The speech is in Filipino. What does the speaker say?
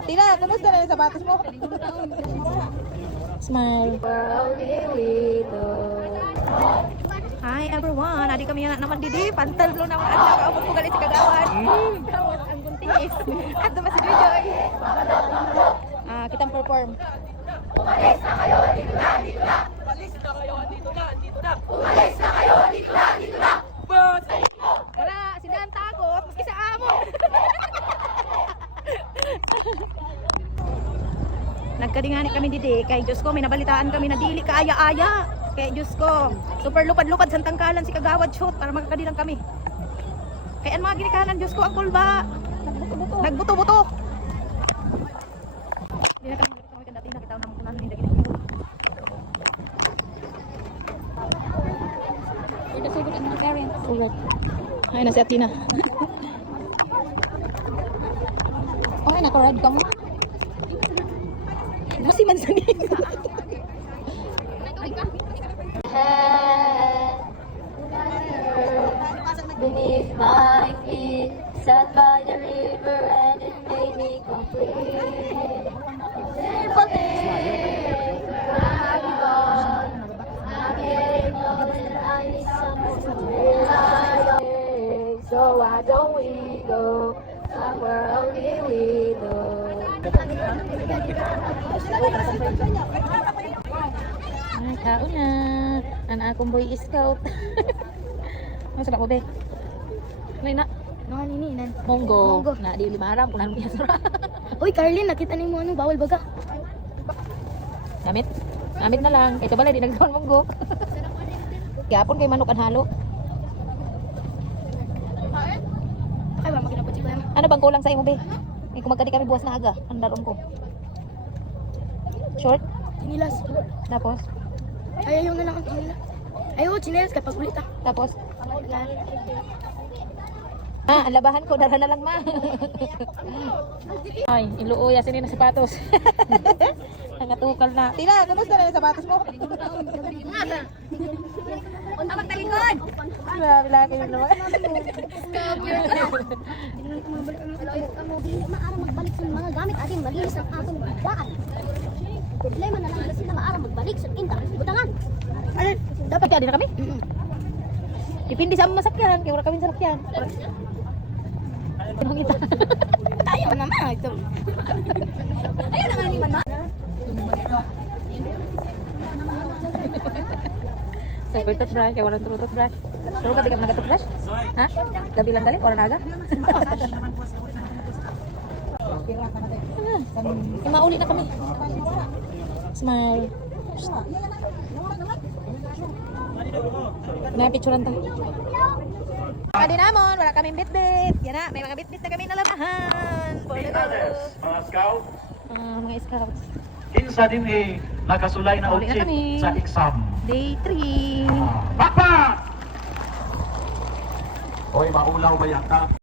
na. Tina, kumusta na yung sapatos mo? Smile. Hi everyone, adi kami na naman didi. Pantal lo naman at nakaabot ko galit sa kagawan. Gawat ang buntis. At naman si Joy. Kitang perform. Umalis na kayo, dito na, dito na. Umalis na kayo, dito na, dito na. Umalis na kayo, dito na, dito na. Wala, sinang takot. Isa amo. Nagkadingani kami didi. Kay Diyos ko, may nabalitaan kami na dili kaaya-aya. Kay Diyos ko, super lupad-lupad sa tangkalan si Kagawad shoot para makakadilang kami. Kaya ang mga ginikanan, Diyos ko, ang kulba. Nagbuto-buto. Hindi na kami dati nakita ko naman hindi ginagawa. We're the sugot ang mga parents. Sugot. Ay, nasi Atina. Okay, nakarad ka mo. Masih man sa nito. Beneath my feet, sat by the river and it made me complete. Simple things, where you gone? I'm getting old and I need someone to rely on. So why don't we go somewhere only we know? Ay, kaon na. Ang akong boy scout. Ano sa mo, be? Ano na? Mga nininan. Monggo. Monggo. Na, di limaram. Kung anong piyasura. Uy, Carlin, nakita ni mo ano, bawal baga. Gamit. Gamit na lang. Ito bala, di nagsawan monggo. Gapon kay manok ang halo. Ay, ba, makinapot si Kuya. Ano bang kulang sa imo, be? May kumagkadi kami buwas na aga. Ang daron ko. Short? Chinilas. Tapos? Ay, ayaw na lang ang chinilas. Ayaw, chinilas kapag ulit ah. Tapos? Ang labahan ko, dara na lang, ma. Ay, iluuya sinin na sapatos. Nangatukal na. Tina, kumusta na yung sapatos mo? Unta magtalikod! Grabe laki yun naman. Maarang magbalik sa mga gamit atin, malinis ang atong daan. Problema na lang sila maarang magbalik sa indang butangan. Ano, dapat kaya din na kami? Dipindi sa among masakyan, kaya wala kami sakyan. Ano kita? Tayo naman ito. Ayun na nga ni Mama. Sa toothbrush, kaya walang toothbrush. Pero ka di ka nag-toothbrush? Ha? Gabi lang galit, wala na aga? Mauli na kami. Smile. May picturean tayo. Kadi namon, wala kaming bit-bit. Yan na, may mga bit-bit na kami nalabahan. Mga scout, Mga scouts. kinsa din nakasulay na Uli na object kami. sa exam. Day 3. Bakbak! Hoy, maulaw ba yan ka?